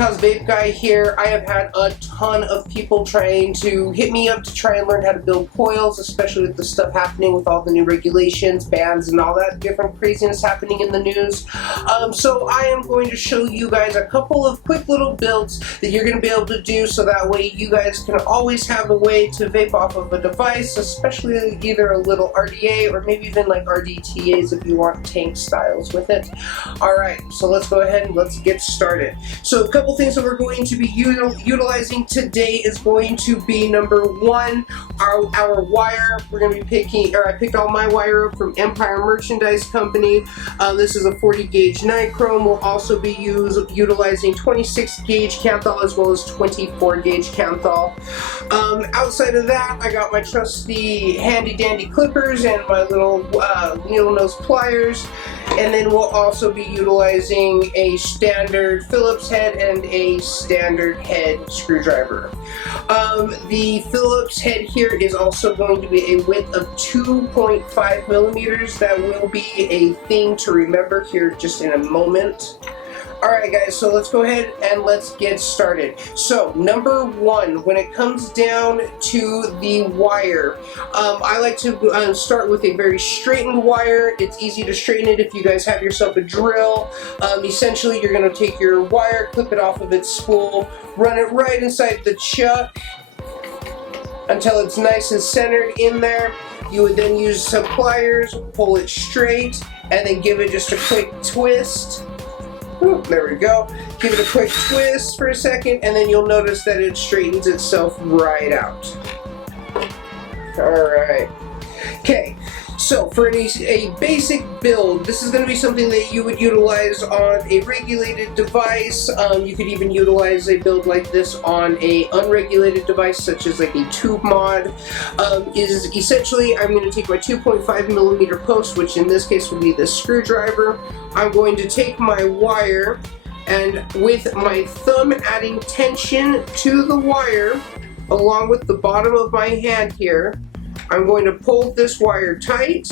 Utah's Vape Guy here. I have had a ton of people trying to hit me up to try and learn how to build coils, especially with the stuff happening with all the new regulations, bans, and all that different craziness happening in the news. So I am going to show you guys a couple of quick little builds that you're going to be able to do so that way you guys can always have a way to vape off of a device, especially either a little RDA or maybe even like RDTAs if you want tank styles with it. Alright, so let's go ahead and let's get started. So a couple things that we're going to be utilizing today is going to be number one, our wire. We're going to be picking, or I picked all my wire up from Empire Merchandise Company. This is a 40 gauge nichrome. We'll also be utilizing 26 gauge Canthal as well as 24 gauge Canthal. Outside of that, I got my trusty handy dandy clippers and my little needle nose pliers. And then we'll also be utilizing a standard Phillips head and a standard head screwdriver. The Phillips head here is also going to be a width of 2.5 millimeters. That will be a thing to remember here just in a moment. Alright guys, so let's go ahead and let's get started. So number one, when it comes down to the wire, I like to start with a very straightened wire. It's easy to straighten it if you guys have yourself a drill. Essentially you're going to take your wire, clip it off of its spool, run it right inside the chuck until it's nice and centered in there. You would then use some pliers, pull it straight, and then give it just a quick twist. Ooh, there we go. Give it a quick twist for a second, and then you'll notice that it straightens itself right out. Alright. Okay, so for a basic build, this is going to be something that you would utilize on a regulated device. You could even utilize a build like this on a unregulated device, such as like a tube mod. Is essentially, I'm going to take my 2.5 millimeter post, which in this case would be the screwdriver. I'm going to take my wire, and with my thumb adding tension to the wire, along with the bottom of my hand here, I'm going to pull this wire tight,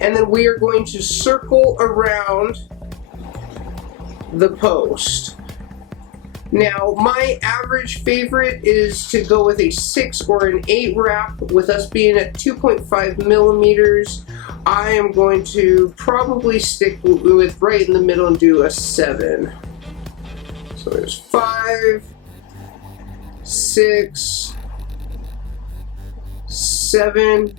and then we are going to circle around the post. Now, my average favorite is to go with a 6 or an 8 wrap. With us being at 2.5 millimeters, I am going to probably stick with right in the middle and do a 7. So there's 5, 6, 7.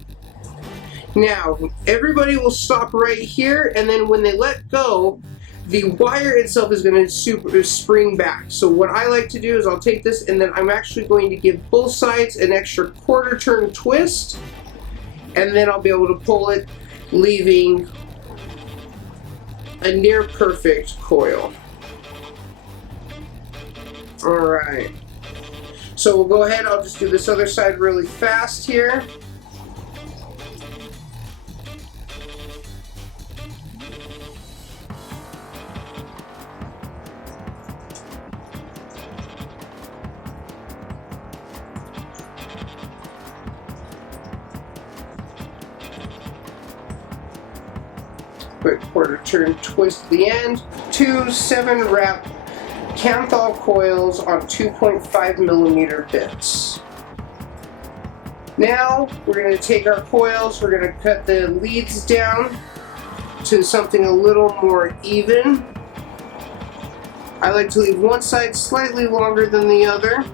Now, everybody will stop right here, and then when they let go, the wire itself is going to spring back. So what I like to do is I'll take this, and then I'm actually going to give both sides an extra quarter turn twist, and then I'll be able to pull it, leaving a near perfect coil. Alright. So we'll go ahead, I'll just do this other side really fast here. Quick quarter turn twist at the end. 2 7 wrap Canthal coils on 2.5 millimeter bits. Now we're going to take our coils, we're going to cut the leads down to something a little more even. I like to leave one side slightly longer than the other.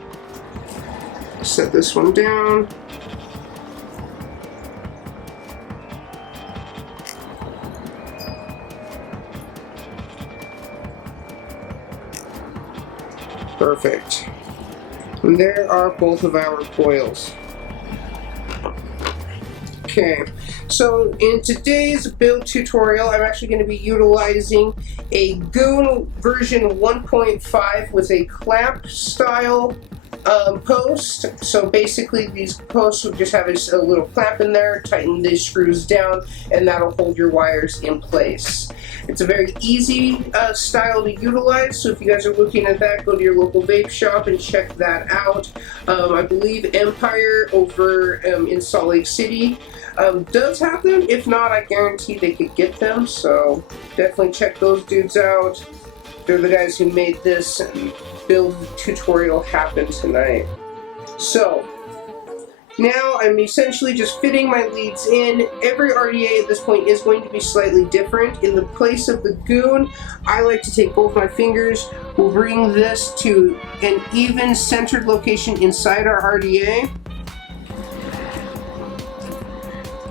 Set this one down. Perfect. And there are both of our coils. Okay, so in today's build tutorial, I'm actually going to be utilizing a Goon version 1.5 with a clamp style post. So basically these posts will just have a little clamp in there, tighten these screws down, and that'll hold your wires in place. It's a very easy style to utilize, so if you guys are looking at that, go to your local vape shop and check that out. I believe Empire over in Salt Lake City does have them. If not, I guarantee they could get them, so definitely check those dudes out. They're the guys who made this, and build tutorial happen tonight. So now I'm essentially just fitting my leads in. Every RDA at this point is going to be slightly different. In the place of the goon, I like to take both my fingers. We'll bring this to an even centered location inside our RDA.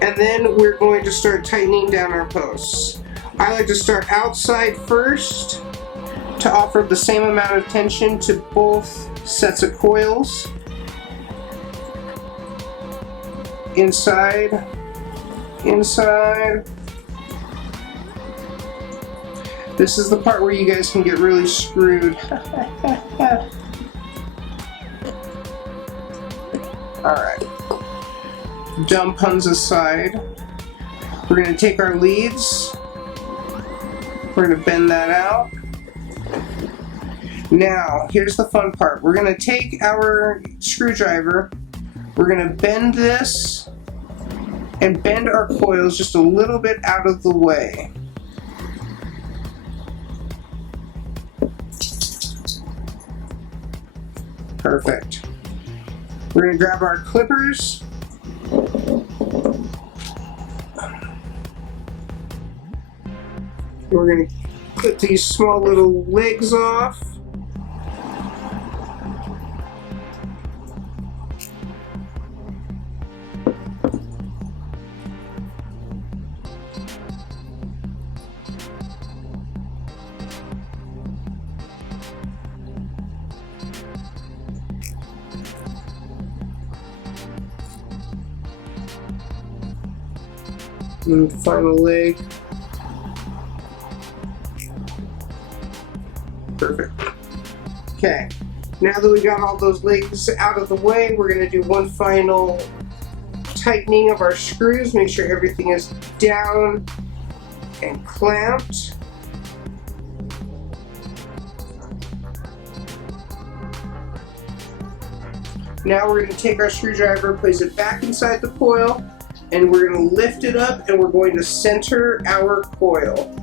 And then we're going to start tightening down our posts. I like to start outside first to offer the same amount of tension to both sets of coils. Inside, inside. This is the part where you guys can get really screwed. Alright. Dumb puns aside. We're going to take our leads. We're going to bend that out. Now, here's the fun part. We're going to take our screwdriver. We're going to bend this and bend our coils just a little bit out of the way. Perfect. We're going to grab our clippers. We're going to clip these small little legs off. And the final leg. Perfect. Okay, now that we got all those legs out of the way, we're going to do one final tightening of our screws. Make sure everything is down and clamped. Now we're going to take our screwdriver, place it back inside the coil, and we're going to lift it up and we're going to center our coil.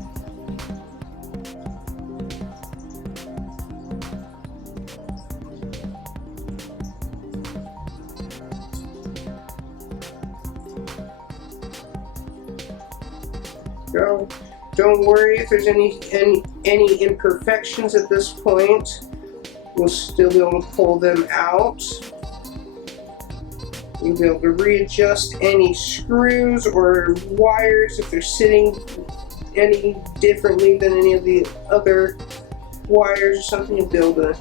Go. Don't worry if there's any imperfections at this point. We'll still be able to pull them out. You'll be able to readjust any screws or wires if they're sitting any differently than any of the other wires or something. You'll be able to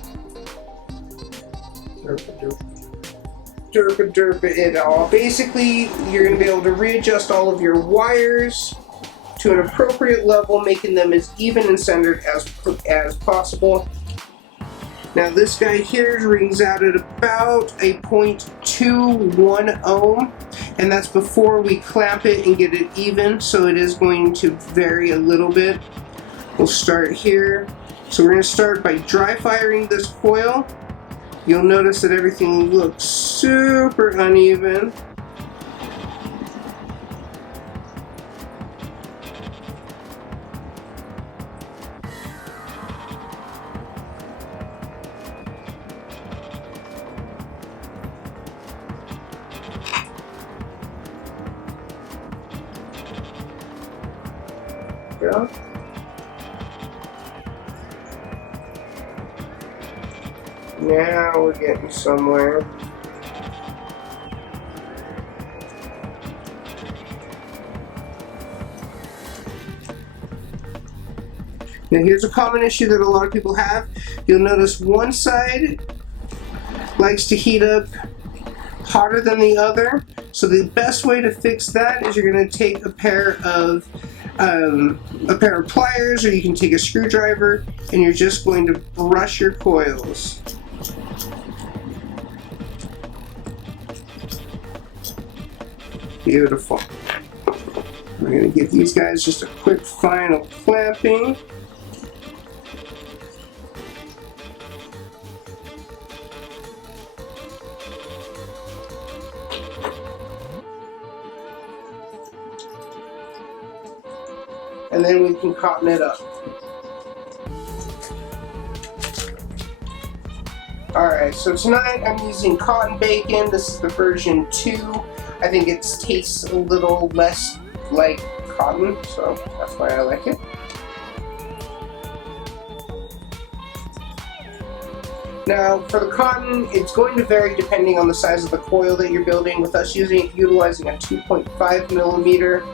derp it all. Basically, you're going to be able to readjust all of your wires to an appropriate level, making them as even and centered as possible. Now this guy here rings out at about a 0.21 ohm, and that's before we clamp it and get it even, so it is going to vary a little bit. We'll start here. So we're going to start by dry firing this coil. You'll notice that everything looks super uneven. Go. Now we're getting somewhere. Now here's a common issue that a lot of people have. You'll notice one side likes to heat up hotter than the other. So the best way to fix that is you're going to take a pair of pliers, or you can take a screwdriver, and you're just going to brush your coils. Beautiful. We're going to give these guys just a quick final clamping. And then we can cotton it up. Alright, so tonight I'm using cotton bacon. This is the version 2. I think it tastes a little less like cotton, so that's why I like it. Now, for the cotton, it's going to vary depending on the size of the coil that you're building. With us utilizing a 2.5 millimeter,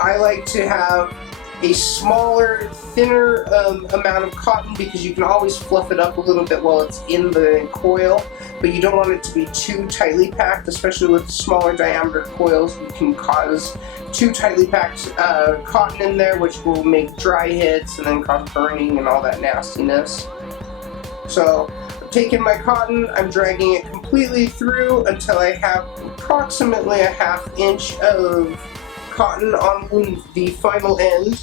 I like to have a smaller, thinner amount of cotton because you can always fluff it up a little bit while it's in the coil, but you don't want it to be too tightly packed, especially with smaller diameter coils. You can cause too tightly packed cotton in there, which will make dry hits and then cause burning and all that nastiness. So, taking my cotton, I'm dragging it completely through until I have approximately a ½ inch of cotton on the final end.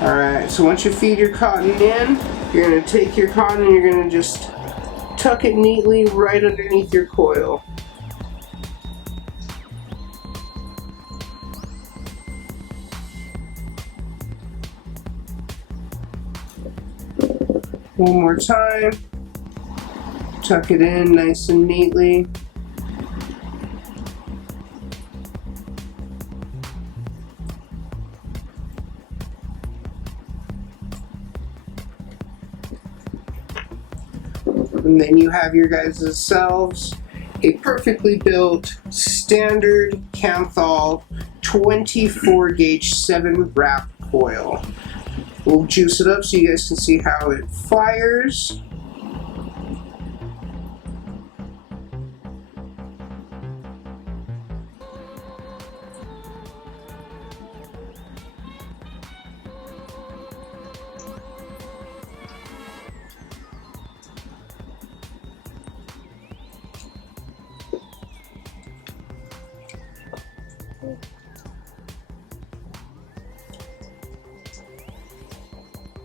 Alright, so once you feed your cotton in, you're going to take your cotton and you're going to just tuck it neatly right underneath your coil. One more time. Tuck it in nice and neatly. And then you have your guys' selves a perfectly built standard Canthal 24 gauge 7 wrap coil. We'll juice it up so you guys can see how it fires.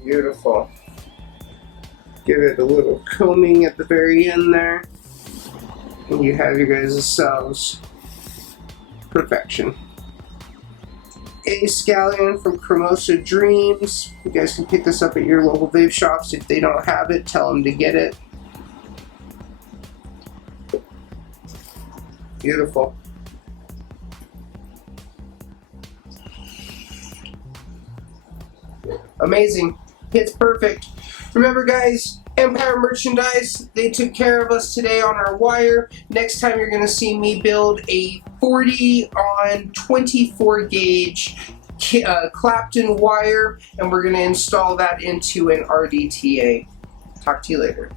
Beautiful. Give it a little combing at the very end there, and you have your guys' selves. Perfection. A Scallion from Cremosa Dreams. You guys can pick this up at your local vape shops. If they don't have it, tell them to get it. Beautiful. Amazing. Hits perfect. Remember guys, Empire Merchandise, they took care of us today on our wire. Next time you're going to see me build a 40 on 24 gauge Clapton wire, and we're going to install that into an RDTA. Talk to you later.